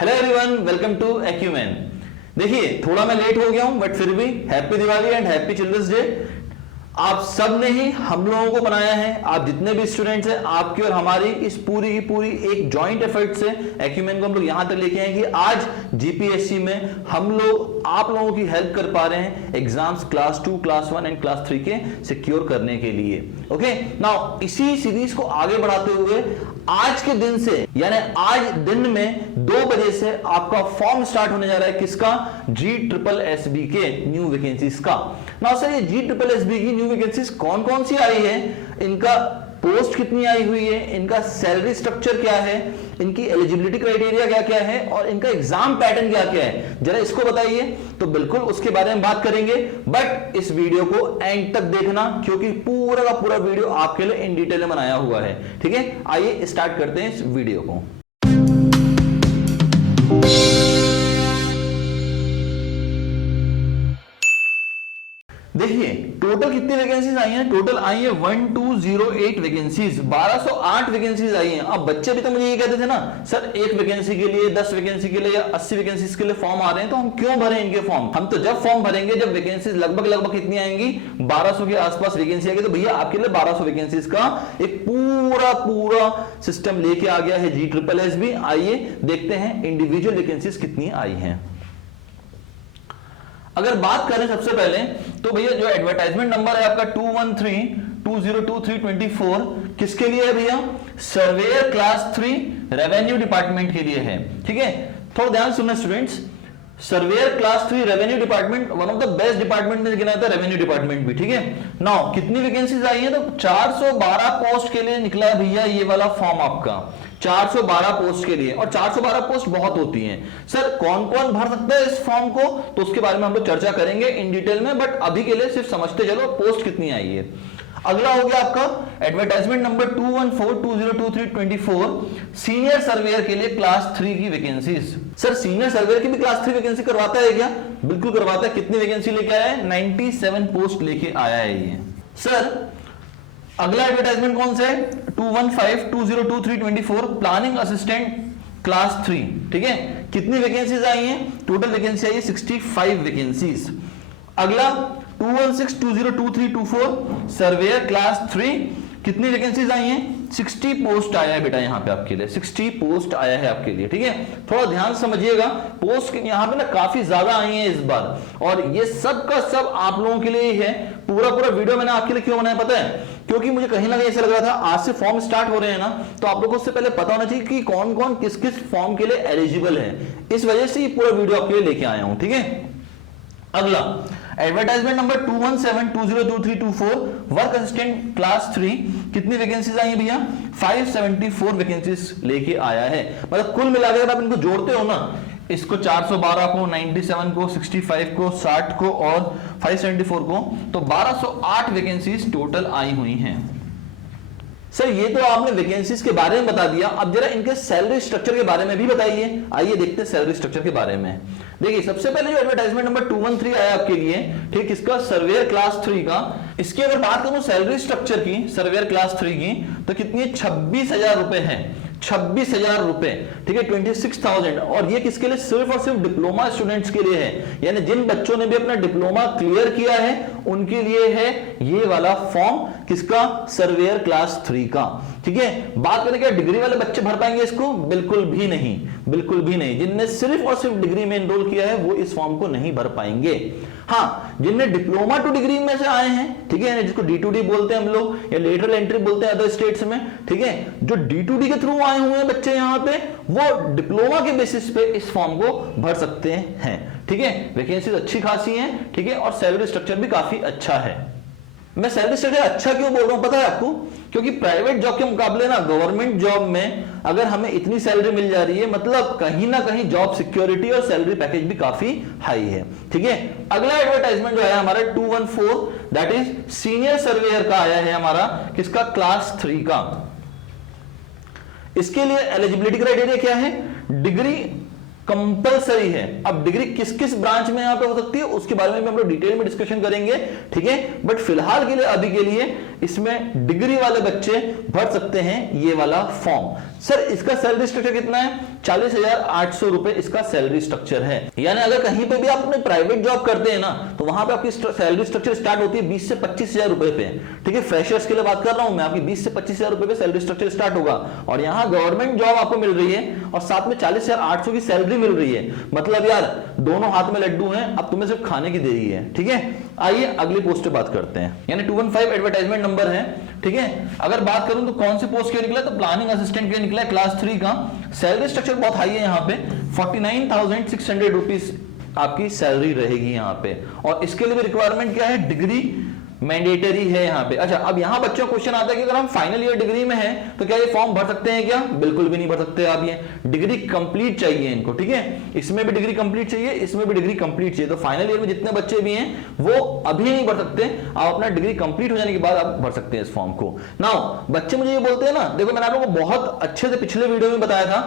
Hello everyone, welcome to Acumen. देखिए थोड़ा मैं लेट हो गया हूं बट फिर भी happy Diwali and happy children's day. आप सब ने ही हम लोगों को बनाया है, आप जितने भी स्टूडेंट्स हैं, आपकी और हमारी इस पूरी की पूरी एक जॉइंट एफर्ट से एक्यूमेन को हम लोग यहां तक लेके आए कि आज जीपीएससी में हम लोग आप लोगों की हेल्प कर पा रहे हैं exams class 2, class 1 and class 3 के सिक्योर करने के लिए। ओके नाउ इसी सीरीज को आगे बढ़ाते हुए आज के दिन से यानी आज दिन में 2 बजे से आपका फॉर्म स्टार्ट होने जा रहा है किसका? GSSB के न्यू वैकेंसीज का। नाउ सर ये GSSB की न्यू वैकेंसीज कौन कौन सी आई है, इनका पोस्ट कितनी आई हुई है, इनका सैलरी स्ट्रक्चर क्या है, इनकी एलिजिबिलिटी क्राइटेरिया क्या क्या है और इनका एग्जाम पैटर्न क्या क्या है, जरा इसको बताइए। तो बिल्कुल उसके बारे में बात करेंगे बट इस वीडियो को एंड तक देखना क्योंकि पूरा का पूरा वीडियो आपके लिए इन डिटेल में बनाया हुआ है। ठीक है, आइए स्टार्ट करते हैं इस वीडियो को। देखिए टोटल कितनी वैकेंसीज आई हैं? टोटल आई है 1208 वैकेंसीज, 1208 वैकेंसीज आई हैं। अब बच्चे भी तो मुझे ये कहते थे ना सर एक वैकेंसी के लिए 10 वैकेंसी के लिए या 80 वैकेंसीज के लिए फॉर्म आ रहे हैं तो हम क्यों भरें इनके फॉर्म? हम तो जब फॉर्म भरेंगे जब वैकेंसीज लगभग कितनी आएंगी, 1200 के आसपास वैकेंसी आएगी। तो भैया आपके लिए 1200 वैकेंसीज का एक पूरा सिस्टम लेके आ गया है GSSB। आइए देखते हैं इंडिविजुअल वैकेंसीज कितनी आई हैं। अगर बात करें सबसे पहले तो भैया जो एडवर्टाइजमेंट नंबर है आपका 2132022324 किसके लिए है भैया? सर्वेयर क्लास 3 रेवेन्यू डिपार्टमेंट के लिए है। ठीक है, थोड़ा ध्यान सुनना students, surveyor class 3 revenue department one of the best department में गिना जाता है रेवेन्यू डिपार्टमेंट भी। ठीक है, नाउ कितनी वैकेंसीज आई है? तो 412 पोस्ट के लिए निकला है भैया ये वाला फॉर्म आपका, 412 पोस्ट के लिए। और 412 पोस्ट बहुत होती हैं सर, कौन कौन भर सकता है इस फॉर्म को? तो उसके बारे में हम लोग चर्चा करेंगे इन डिटेल में बट अभी के लिए सिर्फ समझते चलो पोस्ट कितनी आई है। अगला हो गया आपका एडवर्टाइजमेंट नंबर 2142022324 सीनियर सर्वेयर के लिए क्लास 3 की वैकेंसीज। सर सीनियर सर्वेयर की भी क्लास 3 वैकेंसी करवाता है क्या? बिल्कुल करवाता है। कितनी वैकेंसी लेके आया है? 97 पोस्ट लेके आया है ये। सर अगला एडवर्टाइजमेंट कौन सा है? 2152022324 प्लानिंग असिस्टेंट क्लास 3। ठीक है, कितनी वैकेंसीज आई हैं? टोटल वैकेंसी आई है 65 वैकेंसीज। अगला 2162022324 सर्वेयर क्लास 3 कितनी वैकेंसीज आई हैं? 60 पोस्ट आया है बेटा यहाँ पे आपके लिए, 60 पोस्ट आया है आपके लिए। ठीक है, थोड़ा ध्यान समझिएगा, पोस्ट यहाँ पे ना काफी ज्यादा आई हैं इस बार और ये सब का सब आप लोगों के लिए ही है। पूरा वीडियो मैंने आपके लिए क्यों बनाया पता है? क्योंकि मुझे कहीं ना कहीं ऐसा लग रहा था आज से फॉर्म स्टार्ट हो रहे हैं ना तो आप लोगों को उससे पहले पता होना चाहिए कि कौन कौन किस किस फॉर्म के लिए एलिजिबल है। इस वजह से ये पूरा वीडियो आपके लिए लेके आया हूं। ठीक है, अगला advertisement number 2172022324 work assistant class 3 कितनी वैकेंसीज आई है भैया? 574 वैकेंसीज लेके आया है। मतलब कुल मिलाकर अगर आप इनको जोड़ते हो ना, इसको 412 को, 97 को, 65 को, 60 को और 574 को, तो 1208 वैकेंसीज टोटल आई हुई हैं। सर ये तो आपने वैकेंसीज के बारे में बता दिया, अब जरा इनके सैलरी स्ट्रक्चर के बारे में भी बताइए। आइए देखते हैं सैलरी स्ट्रक्चर के बारे में। देखिए सबसे पहले जो एडवर्टाइजमेंट नंबर 213 आया आपके लिए, ठीक, इसका सर्वेयर क्लास 3 का, इसकी अगर बात करूं सैलरी स्ट्रक्चर की सर्वेयर क्लास 3 की तो कितनी है? 26,000 रुपए है, 26,000 रुपए। ठीक है, 26,000। और ये किसके लिए? सिर्फ और सिर्फ डिप्लोमा स्टूडेंट्स के लिए है, यानी जिन बच्चों ने भी अपना डिप्लोमा क्लियर किया है उनके लिए है ये वाला फॉर्म। किसका? सर्वेयर क्लास 3 का। ठीक है, बात करें क्या डिग्री वाले बच्चे भर पाएंगे इसको? बिल्कुल भी नहीं, बिल्कुल भी नहीं। जिनने सिर्फ और सिर्फ डिग्री में एनरोल किया है वो इस फॉर्म को नहीं भर पाएंगे। हाँ, जिनने डिप्लोमा टू डिग्री में से आए हैं, ठीक है, जिसको D2D बोलते हैं हम लोग या लेटरल एंट्री बोलते हैं अदर स्टेट्स में, ठीक है, जो D2D के थ्रू आए हुए हैं बच्चे यहाँ पे, वो डिप्लोमा के बेसिस पे इस फॉर्म को भर सकते हैं। ठीक है, वैकेंसीज अच्छी खासी हैं। ठीक है, और सैलरी स्ट्रक्चर भी काफी अच्छा है। मैं सैलरी स्ट्रक्चर अच्छा क्यों बोल रहा हूं पता है आपको? क्योंकि प्राइवेट जॉब के मुकाबले ना गवर्नमेंट जॉब में अगर हमें इतनी सैलरी मिल जा रही है मतलब कहीं ना कहीं जॉब सिक्योरिटी और सैलरी पैकेज भी काफी हाई है। ठीक है, अगला एडवर्टाइजमेंट जो है हमारा 214 दैट इज सीनियर सर्वेयर का आया है हमारा, किसका? क्लास 3 का। इसके लिए एलिजिबिलिटी क्राइटेरिया क्या है? डिग्री कंपलसरी है। अब डिग्री किस किस ब्रांच में यहां पे हो सकती है उसके बारे में भी हम लोग डिटेल में डिस्कशन करेंगे, ठीक है। बट फिलहाल के लिए अभी के लिए इसमें डिग्री वाले बच्चे भर सकते हैं ये वाला फॉर्म। सर इसका सैलरी स्ट्रक्चर कितना है? 40,800 रुपए इसका सैलरी स्ट्रक्चर है। यानी अगर कहीं पे भी आप अपने प्राइवेट जॉब करते हैं ना तो वहां पे आपकी सैलरी स्ट्रक्चर स्टार्ट होती है 20 से 25,000 रुपए पे, ठीक है। फ्रेशर्स के लिए बात कर रहा हूं मैं, आपकी 20 से 25,000 रुपए पे सैलरी स्ट्रक्चर स्टार्ट होगा। और यहां गवर्नमेंट जॉब आपको मिल रही है और साथ में 40,800 की सैलरी मिल रही है। मतलब यार दोनों हाथ में लड्डू हैं, अब तुम्हें सिर्फ खाने की देरी है, ठीक है। आइए अगली पोस्ट पे बात करते हैं। यानी 215 एडवर्टाइजमेंट नंबर है, ठीक है। अगर बात करूं तो कौन सी पोस्ट के निकला, तो प्लानिंग असिस्टेंट के निकला क्लास 3 का। सैलरी स्ट्रक्चर बहुत हाई है यहाँ पे, 49,600 रुपीज आपकी सैलरी रहेगी यहाँ पे। और इसके लिए भी रिक्वायरमेंट क्या है? डिग्री मैंडेटरी है यहाँ पे। अच्छा, अब यहाँ बच्चों को क्वेश्चन आता है कि अगर हम फाइनल ईयर डिग्री में हैं तो क्या ये फॉर्म भर सकते हैं क्या? बिल्कुल भी नहीं भर सकते आप, ये डिग्री कंप्लीट चाहिए इनको, ठीक है। इसमें भी डिग्री कंप्लीट चाहिए, इसमें भी डिग्री कंप्लीट चाहिए। तो फाइनल ईयर में जितने बच्चे भी हैं वो अभी नहीं भर सकते, आप अपना डिग्री कंप्लीट हो जाने के बाद आप भर सकते हैं इस फॉर्म को। नाउ बच्चे मुझे ये बोलते हैं ना, देखो मैंने आप लोगों को बहुत अच्छे से पिछले वीडियो में बताया था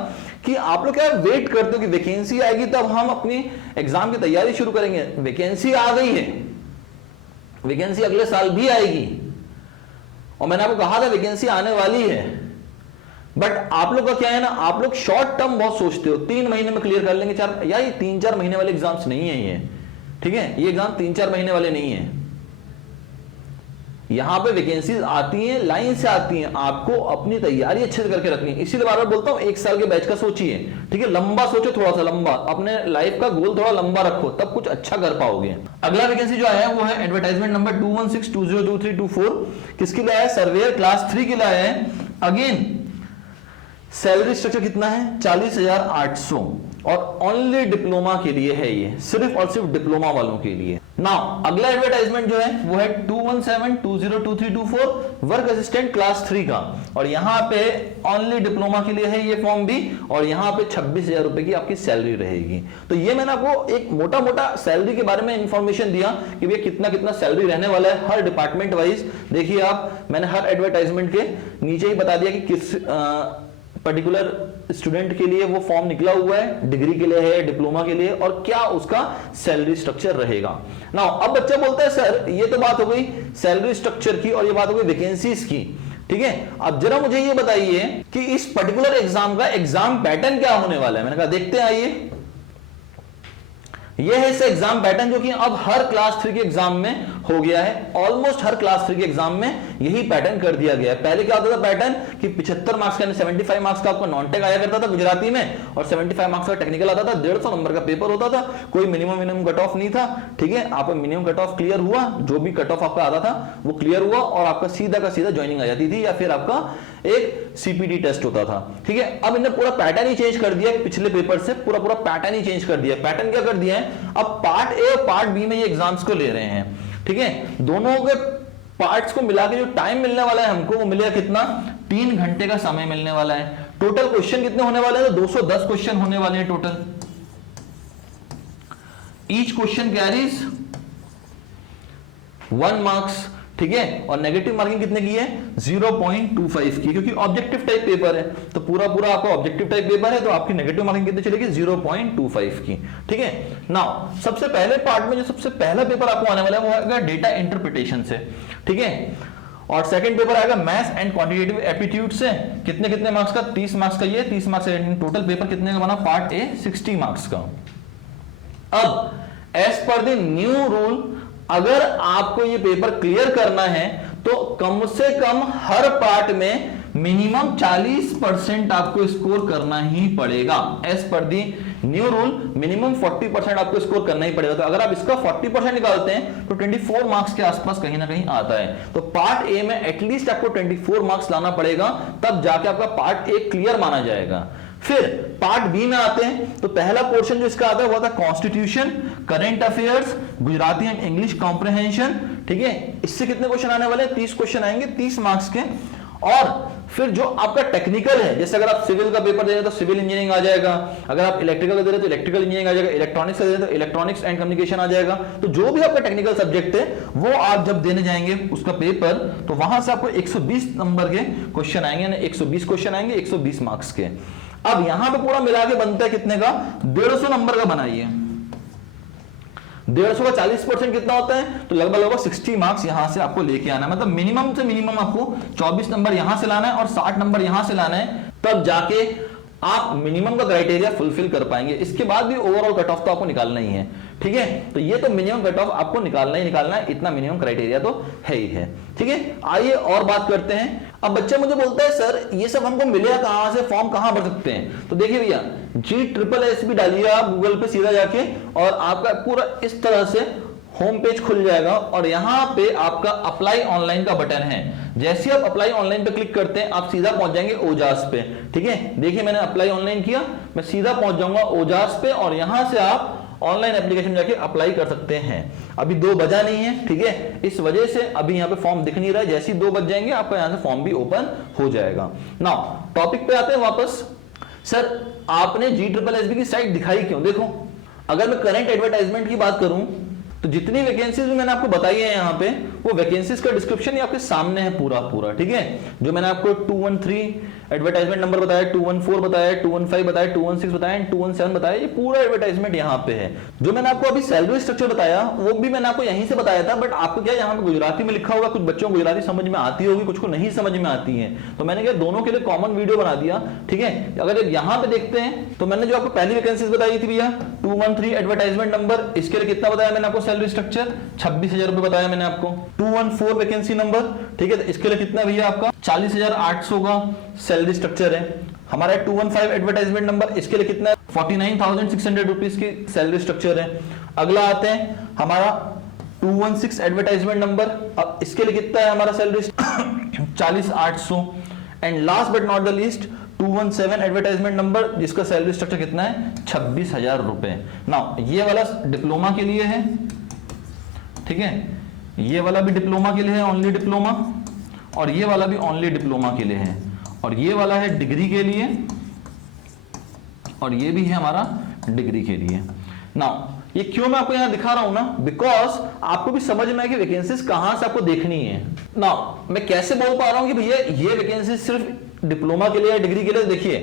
कि आप लोग क्या वेट करते हो कि वैकेंसी आएगी तब हम अपनी एग्जाम की तैयारी शुरू करेंगे। वैकेंसी आ गई है, वैकेंसी अगले साल भी आएगी और मैंने आपको कहा था वैकेंसी आने वाली है। बट आप लोग का क्या है ना, आप लोग शॉर्ट टर्म बहुत सोचते हो, 3 महीने में क्लियर कर लेंगे, 4 या ये 3-4 महीने वाले एग्जाम्स नहीं है ये, ठीक है। ये एग्जाम 3-4 महीने वाले नहीं है। यहां पे वैकेंसीज आती हैं, लाइन से आती हैं, आपको अपनी तैयारी अच्छे से करके रखनी है। इसीलिए बार बार बोलता हूं 1 साल के बैच का सोचिए, ठीक है। लंबा सोचो, थोड़ा सा लंबा, अपने लाइफ का गोल थोड़ा लंबा रखो, तब कुछ अच्छा कर पाओगे। अगला वैकेंसी जो आया है वो है एडवर्टाइजमेंट नंबर 2162023224। किसके लिए आया? सर्वेयर क्लास 3 के लिए आया है। अगेन सैलरी स्ट्रक्चर कितना है? 40,800 और ओनली डिप्लोमा के लिए है ये, सिर्फ और सिर्फ डिप्लोमा वालों के लिए। नाउ अगला एडवर्टाइजमेंट जो है वो है 2172032324 वर्क असिस्टेंट क्लास 3 का। और यहां पे ओनली डिप्लोमा के लिए है ये फॉर्म भी, और यहां पे 26,000 रुपए की आपकी सैलरी रहेगी। तो ये मैंने आपको एक मोटा मोटा सैलरी के बारे में इंफॉर्मेशन दिया कि भैया कितना कितना सैलरी रहने वाला है हर डिपार्टमेंट वाइज। देखिए आप, मैंने हर एडवर्टाइजमेंट के नीचे ही बता दिया कि किस पर्टिकुलर स्टूडेंट के लिए वो फॉर्म निकला हुआ है, डिग्री के लिए है, डिप्लोमा के लिए, और क्या उसका सैलरी स्ट्रक्चर रहेगा। नाउ अब बच्चा बोलता है सर ये तो बात हो गई सैलरी स्ट्रक्चर की और ये बात हो गई वैकेंसीज की, ठीक है। अब जरा मुझे ये बताइए कि इस पर्टिकुलर एग्जाम का एग्जाम पैटर्न क्या होने वाला है। मैंने कहा देखते हैं, आइए। यह है इस एग्जाम पैटर्न जो कि अब हर क्लास 3 के एग्जाम में हो गया है। ऑलमोस्ट हर क्लास 3 के एग्जाम में यही पैटर्न कर दिया गया है। पहले क्या होता था पैटर्न कि 75 मार्क्स का 75 मार्क्स का आपका नॉन टेक आया करता था गुजराती में, और 75 मार्क्स का टेक्निकल आता था। 150 नंबर का पेपर होता था, कोई मिनिमम कट ऑफ नहीं था, ठीक है। आपका मिनिमम कट ऑफ क्लियर हुआ, जो भी कट ऑफ आपका आता था वो क्लियर हुआ और आपका सीधा का सीधा ज्वाइनिंग आ जाती थी, या फिर आपका एक सीपीटी टेस्ट होता था, ठीक है। अब इन्होंने पूरा पैटर्न ही चेंज कर दिया पिछले पेपर से, पूरा पैटर्न ही चेंज कर दिया। पैटर्न क्या कर दिया है, अब पार्ट ए और पार्ट बी में ये एग्जाम्स को ले रहे हैं, ठीक है। दोनों के पार्ट्स को मिला के जो टाइम मिलने वाला है हमको वो मिलेगा कितना? 3 घंटे का समय मिलने वाला है। टोटल क्वेश्चन कितने होने वाले हैं? तो 210 क्वेश्चन होने वाले हैं total. Each question carries 1 marks, ठीक है। और नेगेटिव मार्किंग कितने की है? 0.25 की, क्योंकि ऑब्जेक्टिव टाइप पेपर है तो पूरा आपका ऑब्जेक्टिव टाइप पेपर है, तो आपकी नेगेटिव मार्किंग कितनी चलेगी? 0.25 की, ठीक है। नाउ सबसे पहले पार्ट में जो सबसे पहला पेपर आपको आने वाला है वो आएगा डेटा इंटरप्रिटेशन से, ठीक है। और सेकंड पेपर आएगा मैथ्स एंड क्वांटिटेटिव एप्टीट्यूड से। कितने मार्क्स का? 30 मार्क्स का, ये 30 मार्क्स का। टोटल पेपर कितने का बना? पार्ट ए 60 मार्क्स का। अब as per the new rule अगर आपको ये पेपर क्लियर करना है तो कम से कम हर पार्ट में मिनिमम 40% आपको स्कोर करना ही पड़ेगा। एज पर दी न्यू रूल मिनिमम 40% आपको स्कोर करना ही पड़ेगा। तो अगर आप इसका 40% निकालते हैं तो 24 मार्क्स के आसपास कहीं ना कहीं आता है। तो पार्ट ए में एटलीस्ट आपको 24 मार्क्स लाना पड़ेगा, तब जाके आपका पार्ट ए क्लियर माना जाएगा। फिर पार्ट बी में आते हैं तो पहला पोर्शन जो इसका आता है वो आता है constitution, current affairs, Gujarati and English comprehension, ठीक है। इससे कितने क्वेश्चन आने वाले हैं? 30 क्वेश्चन आएंगे, 30 मार्क्स के। और फिर जो आपका टेक्निकल है, जैसे अगर आप सिविल का पेपर दे रहे हैं तो सिविल इंजीनियरिंग आ जाएगा, अगर आप इलेक्ट्रिकल का दे रहे हैं तो इलेक्ट्रिकल इंजीनियरिंग आ जाएगा, इलेक्ट्रॉनिक्स का दे रहे हैं तो इलेक्ट्रॉनिक्स एंड कम्युनिकेशन आ जाएगा। तो जो भी आपका टेक्निकल सब्जेक्ट है वो आप जब देने जाएंगे उसका पेपर, तो वहां से आपको 120 नंबर के क्वेश्चन आएंगे, 120 क्वेश्चन आएंगे 120 मार्क्स के। अब यहां पे पूरा मिला के बनता है कितने का, 150 नंबर का बनाइए। 150 का 40% कितना होता है, तो लगभग 60 मार्क्स यहां से आपको लेके आना है। मतलब मिनिमम से मिनिमम आपको 24 नंबर यहां से लाना है और 60 नंबर यहां से लाना है, तब जाके आप मिनिमम का क्राइटेरिया फुलफिल कर पाएंगे। इसके बाद भी ओवरऑल कट ऑफ तो आपको निकालना ही है, ठीक है। तो ये तो मिनिमम कट ऑफ आपको निकालना ही निकालना है, इतना मिनिमम क्राइटेरिया तो है ही है, ठीक है। आइए और बात करते हैं। अब बच्चा मुझे बोलता है सर ये सब हमको मिलेगा कहां से, फॉर्म कहां भर सकते हैं। तो देखिए भैया, GSSB डालिए आप गूगल पे सीधा जाके, और आपका पूरा इस तरह से होम पेज खुल जाएगा और यहां पे आपका अप्लाई ऑनलाइन का बटन है। जैसे आप अप्लाई ऑनलाइन पे क्लिक करते हैं आप सीधा पहुंच जाएंगे ओजास पे, ठीक है। देखिए मैंने अप्लाई ऑनलाइन किया, मैं सीधा पहुंच जाऊंगा ओजास पे और यहां से आप ऑनलाइन एप्लीकेशन जाके अप्लाई कर सकते हैं। अभी 2 बजा नहीं है, ठीक है, इस वजह से अभी यहाँ पे फॉर्म दिख नहीं रहा है। जैसे ही 2 बज जाएंगे आपका यहाँ से फॉर्म भी ओपन हो जाएगा। नाउ टॉपिक पे आते हैं वापस। सर आपने GSSB की साइट दिखाई क्यों? देखो, अगर मैं करंट एडवर्टाइजमेंट की बात करूं तो जितनी वैकेंसीज मैंने आपको बताई है यहाँ पे, वो वैकेंसीज का डिस्क्रिप्शन आपके सामने है पूरा, ठीक है। जो मैंने आपको 213 एडवर्टाइजमेंट नंबर बताया, 214 बताया, 215 बताया, 216 बताया, 217 बताया, ये पूरा एडवर्टाइजमेंट यहाँ पे है। जो मैंने आपको अभी सैलरी स्ट्रक्चर बताया वो भी मैंने आपको यहीं से बताया था, बट आपको क्या यहाँ पे गुजराती में लिखा होगा, कुछ बच्चों को गुजराती समझ में आती होगी, कुछ को नहीं समझ में आती है, तो मैंने क्या दोनों के लिए कॉमन वीडियो बना दिया, ठीक है। अगर यहाँ पे देखते हैं तो मैंने जो आपको पहली वैकेंसीज बताई थी भैया 213 एडवर्टाइजमेंट नंबर, इसके लिए कितना बताया मैंने आपको सैलरी स्ट्रक्चर, 26,000 रुपए बताया मैंने आपको। 214 वैकेंसी नंबर, ठीक है, तो इसके लिए कितना भैया आपका 40,800 का सैलरी स्ट्रक्चर है। हमारा 215 एडवर्टाइजमेंट नंबर, इसके लिए कितना है 49,600 रुपीज की सैलरी स्ट्रक्चर है। अगला आते हैं हमारा 216 एडवर्टाइजमेंट नंबर, अब इसके लिए कितना है हमारा salary 40,800। And last but not the least 217 advertisement number, जिसका सैलरी स्ट्रक्चर कितना है 26,000 रुपए। नाउ ये वाला डिप्लोमा के लिए है, ठीक है, ये वाला भी डिप्लोमा के लिए है, ओनली डिप्लोमा, और ये वाला भी ओनली डिप्लोमा के लिए है, और ये वाला है डिग्री के लिए, और ये भी है हमारा डिग्री के लिए। नाउ ये क्यों मैं आपको यहां दिखा रहा हूं ना, बिकॉज आपको भी समझ में आए कि वैकेंसीज कहां से आपको देखनी है। नाउ मैं कैसे बोल पा रहा हूं कि भैया ये वैकेंसी सिर्फ डिप्लोमा के लिए या डिग्री के लिए।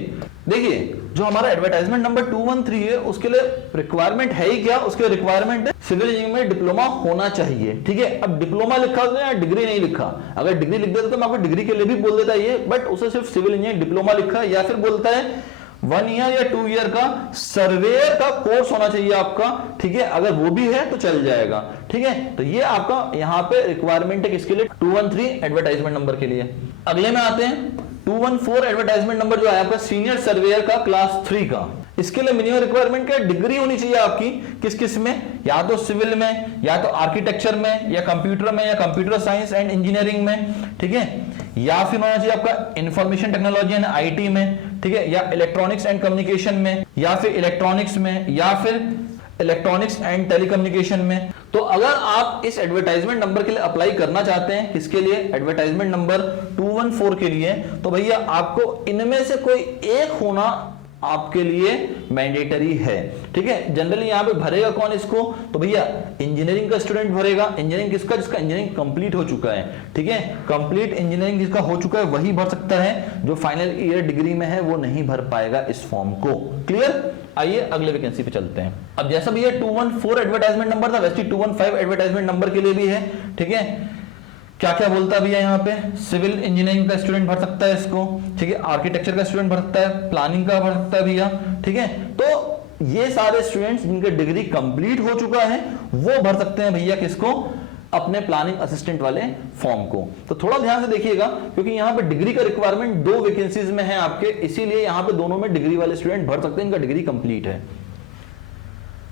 देखिए जो हमारा एडवर्टाइजमेंट नंबर 213 है उसके लिए रिक्वायरमेंट है ही क्या, उसके रिक्वायरमेंट है सिविल इंजीनियरिंग में डिप्लोमा होना चाहिए, ठीक है। अब डिप्लोमा लिखा होता है, डिग्री नहीं लिखा। अगर डिग्री लिख देता तो मैं आपको डिग्री के लिए भी बोल देता ये, बट उसे सिर्फ सिविल इंजीनियरिंग डिप्लोमा लिखा है, या फिर बोलता है 1 ईयर या 2 ईयर का सर्वेयर का कोर्स होना चाहिए आपका, ठीक है। अगर वो भी है तो चल जाएगा, ठीक है। तो ये आपका यहाँ पे रिक्वायरमेंट है किसके लिए, 213 एडवर्टाइजमेंट नंबर के लिए। अगले में आते हैं 214 एडवर्टाइजमेंट नंबर जो है आपका सीनियर सर्वेयर का क्लास 3 का। इसके लिए मिनिमम रिक्वायरमेंट क्या, डिग्री होनी चाहिए आपकी किस किस में, या तो सिविल में, या तो आर्किटेक्चर में, या कंप्यूटर में, या कंप्यूटर साइंस एंड इंजीनियरिंग में, ठीक है, या फिर होना चाहिए आपका इंफॉर्मेशन टेक्नोलॉजी एंड IT में, ठीक है, या इलेक्ट्रॉनिक्स एंड कम्युनिकेशन में, या फिर इलेक्ट्रॉनिक्स में, या फिर इलेक्ट्रॉनिक्स एंड टेलीकम्युनिकेशन में। तो अगर आप इस एडवर्टाइजमेंट नंबर के लिए अप्लाई करना चाहते हैं, किसके लिए, एडवर्टाइजमेंट नंबर 214 के लिए, तो भैया आपको इनमें से कोई एक होना आपके लिए मैंडेटरी है, ठीक है। जनरली यहां पे भरेगा कौन इसको, तो भैया इंजीनियरिंग का स्टूडेंट भरेगा। इंजीनियरिंग किसका, जिसका इंजीनियरिंग कंप्लीट हो चुका है, ठीक है। कंप्लीट इंजीनियरिंग जिसका हो चुका है वही भर सकता है, जो फाइनल ईयर डिग्री में है वो नहीं भर पाएगा इस फॉर्म को। क्लियर। आइए अगले वैकेंसी पे चलते हैं। अब जैसा भैया 214 एडवर्टाइजमेंट नंबर था वैसे 215 एडवर्टाइजमेंट नंबर के लिए भी है, ठीक है। क्या क्या बोलता है भैया यहाँ पे, सिविल इंजीनियरिंग का स्टूडेंट भर सकता है इसको, ठीक है, आर्किटेक्चर का स्टूडेंट भर सकता है, प्लानिंग का भर सकता है भैया, ठीक है। तो ये सारे स्टूडेंट्स जिनका डिग्री कंप्लीट हो चुका है वो भर सकते हैं भैया किसको, अपने प्लानिंग असिस्टेंट वाले फॉर्म को। तो थोड़ा ध्यान से देखिएगा क्योंकि यहाँ पे डिग्री का रिक्वायरमेंट 2 वैकेंसीज में है आपके, इसीलिए यहाँ पे दोनों में डिग्री वाले स्टूडेंट भर सकते हैं, इनका डिग्री कंप्लीट है।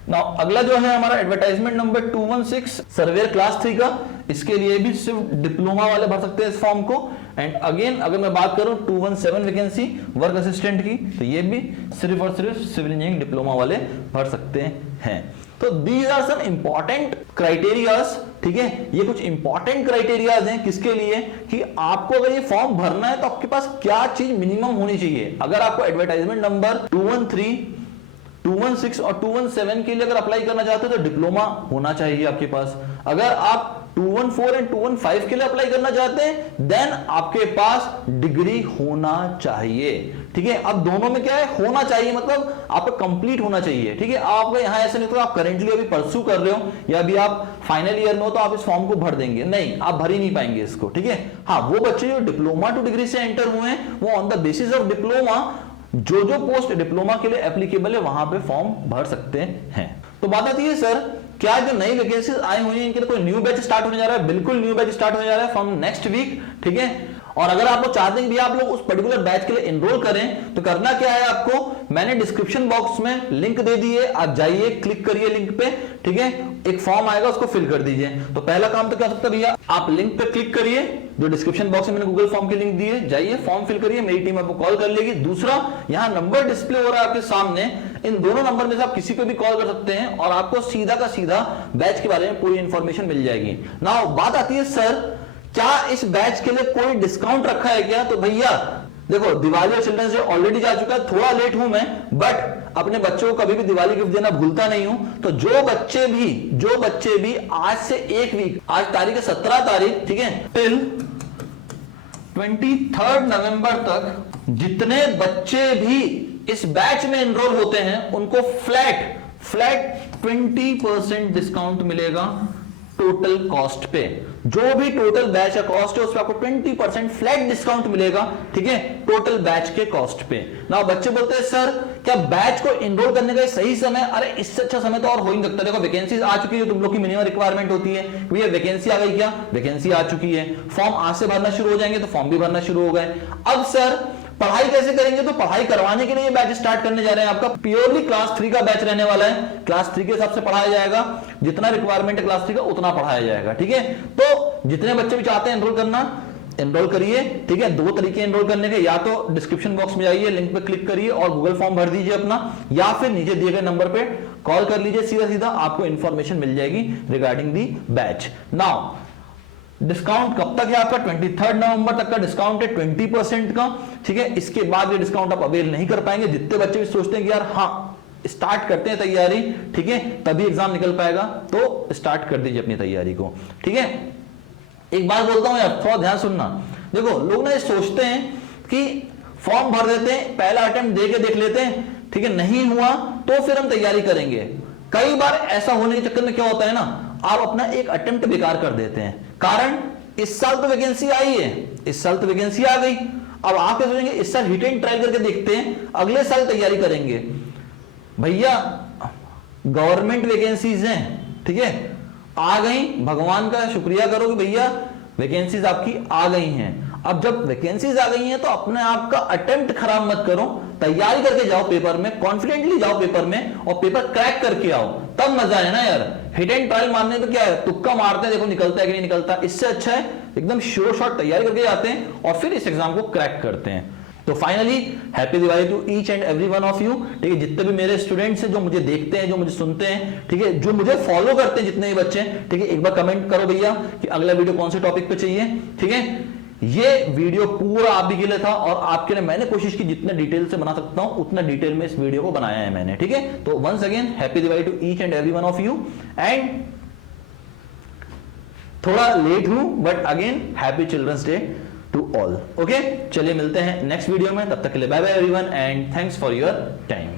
नाउ अगला जो है हमारा एडवर्टाइजमेंट नंबर 216 सर्वेयर क्लास 3 का, इसके लिए भी सिर्फ डिप्लोमा वाले भर सकते हैं इस फॉर्म को। एंड अगेन अगर मैं बात करूं 217 वैकेंसी वर्क असिस्टेंट की, तो ये भी सिर्फ और सिर्फ सिविल इंजीनियरिंग डिप्लोमा वाले भर सकते हैं। तो these are some important criterias, ठीक है। ये कुछ इंपॉर्टेंट क्राइटेरियाज हैं किसके लिए, कि आपको अगर ये फॉर्म भरना है तो आपके पास क्या चीज मिनिमम होनी चाहिए। अगर आपको एडवर्टाइजमेंट नंबर 213 216 और 217 के लिए अगर अप्लाई करना चाहते हो तो डिप्लोमा होना चाहिए आपके पास। अगर आप 214 एंड 215 के लिए अप्लाई करना चाहते हैं, देन आपके पास डिग्री होना चाहिए। ठीक है, अब दोनों में क्या है, होना चाहिए मतलब आपका कंप्लीट होना चाहिए। ठीक है, आपका यहां ऐसा नहीं तो आप करेंटली अभी परस्यू कर रहे हो या अभी आप फाइनल ईयर में हो तो आप इस फॉर्म को भर देंगे, नहीं, आप भर ही नहीं पाएंगे इसको। ठीक है, हाँ, वो बच्चे जो डिप्लोमा टू डिग्री से एंटर हुए हैं वो on the basis of diploma जो पोस्ट डिप्लोमा के लिए एप्लीकेबल है वहां पे फॉर्म भर सकते हैं। तो बात आती है सर, क्या जो नई वैकेंसीज आई हुई हैं इनके लिए कोई न्यू बैच स्टार्ट होने जा रहा है? बिल्कुल न्यू बैच स्टार्ट होने जा रहा है फ्रॉम नेक्स्ट वीक। ठीक है, और अगर आप लोग चाहते हैं कि आप लोग उस पर्टिकुलर बैच के लिए एनरोल करें तो करना क्या है आपको, मैंने डिस्क्रिप्शन बॉक्स में लिंक दे दी है, आप जाइए क्लिक करिए लिंक पे। ठीक है, एक फॉर्म आएगा उसको फिल कर दीजिए। तो पहला काम तो क्या हो सकता है भैया, आप लिंक पे क्लिक करिए, जो डिस्क्रिप्शन बॉक्स में मैंने गूगल फॉर्म की लिंक दी है, जाइए फॉर्म फिल करिए, मेरी टीम आपको कॉल कर लेगी। दूसरा, यहां नंबर डिस्प्ले हो रहा है आपके सामने, इन दोनों नंबर में से आप किसी पे भी कॉल कर सकते हैं और आपको सीधा का सीधा बैच के बारे में पूरी इंफॉर्मेशन मिल जाएगी। नाउ बात आती है सर, क्या इस बैच के लिए कोई डिस्काउंट रखा है क्या? तो भैया देखो, दिवाली और चिल्ड्रंस डे ऑलरेडी जा चुका है, थोड़ा लेट हूं मैं, बट अपने बच्चों को कभी भी दिवाली गिफ्ट देना भूलता नहीं हूं। तो जो बच्चे भी आज से एक वीक, आज तारीख है 17 तारीख, ठीक है, टिल 23 नवंबर तक जितने बच्चे भी इस बैच में एनरोल होते हैं उनको फ्लैट 20% डिस्काउंट मिलेगा टोटल कॉस्ट पे। जो भी टोटल बैच का कॉस्ट है उस पर आपको 20% फ्लैट डिस्काउंट मिलेगा। ठीक है, टोटल बैच के कॉस्ट पे। ना बच्चे बोलते हैं सर क्या बैच को एनरोल करने का सही समय, अरे इससे अच्छा समय तो और हो ही नहीं सकता। देखो वैकेंसीज आ चुकी है, तुम लोग की मिनिमम रिक्वायरमेंट होती है, भैया वैकेंसी आ गई क्या, वैकेंसी आ चुकी है, फॉर्म आज से भरना शुरू हो जाएंगे तो फॉर्म भी भरना शुरू हो गए। अब सर पढ़ाई कैसे करेंगे, तो पढ़ाई करवाने के लिए ये बैच स्टार्ट करने जा रहे हैं। आपका प्योरली क्लास 3 का बैच रहने वाला है, क्लास 3 के हिसाब से पढ़ाया जाएगा, जितना रिक्वायरमेंट है क्लास 3 का उतना पढ़ाया जाएगा। ठीक है, तो जितने बच्चे भी चाहते हैं एनरोल करना, एनरोल करिए। ठीक है, दो तरीके एनरोल करने के, या तो डिस्क्रिप्शन बॉक्स में जाइए, लिंक पे क्लिक करिए और गूगल फॉर्म भर दीजिए अपना, या फिर नीचे दिए गए नंबर पे कॉल कर लीजिए, सीधा आपको इंफॉर्मेशन मिल जाएगी regarding the batch. Now discount कब तक है आपका, 23 नवंबर तक का डिस्काउंट है 20% का। ठीक है, इसके बाद ये डिस्काउंट आप अवेल नहीं कर पाएंगे। जितने बच्चे भी सोचते हैं कि यार हाँ स्टार्ट करते हैं तैयारी, ठीक है, तभी एग्जाम निकल पाएगा, तो स्टार्ट कर दीजिए अपनी तैयारी को। ठीक है, एक बात बोलता हूं यार, थोड़ा ध्यान सुनना। देखो लोग ना ये सोचते हैं कि फॉर्म भर देते हैं, पहला अटेम्प्ट दे के देख लेते हैं, ठीक है, नहीं हुआ तो फिर हम तैयारी करेंगे। कई बार ऐसा होने के चक्कर में क्या होता है ना, आप अपना एक अटेम्प्ट बेकार कर देते हैं। कारण इस साल तो वैकेंसी आई है, इस साल तो वैकेंसी आ गई, अब आप क्या सोचेंगे इस साल हिट एंड ट्रायल करके देखते हैं, अगले साल तैयारी करेंगे। भैया गवर्नमेंट वैकेंसीज हैं, ठीक है, आ गई, भगवान का शुक्रिया करो कि भैया वैकेंसीज आपकी आ गई हैं। अब जब वैकेंसीज आ गई हैं तो अपने आप का अटेम्प्ट खराब मत करो, तैयारी करके जाओ पेपर में, कॉन्फिडेंटली जाओ पेपर में और पेपर क्रैक करके आओ, तब मजा है ना यार। हिट एंड ट्रायल मारने तो क्या है, तुक्का मारते हैं, देखो निकलता है कि नहीं निकलता। इससे अच्छा है एकदम श्योर शॉट तैयारी करके जाते हैं और फिर इस एग्जाम को क्रैक करते हैं। तो finally happy Diwali to each and every one of you. ठीक है, जितने भी मेरे स्टूडेंट्स हैं जो मुझे देखते हैं, जो मुझे सुनते हैं, ठीक है, जो मुझे फॉलो करते हैं, जितने भी बच्चे, ठीक है, एक बार कमेंट करो भैया कि अगला वीडियो कौन से टॉपिक पे चाहिए। ठीक है, ये वीडियो पूरा आप ही के लिए था और आपके लिए मैंने कोशिश की जितने डिटेल से बना सकता हूं उतना डिटेल में इस वीडियो को बनाया है मैंने। ठीक है, तो once again happy Diwali to each and every one of you. And थोड़ा लेट हूं but again happy children's day to all. Okay, चलिए मिलते हैं नेक्स्ट वीडियो में, तब तक के लिए bye bye everyone and thanks for your time.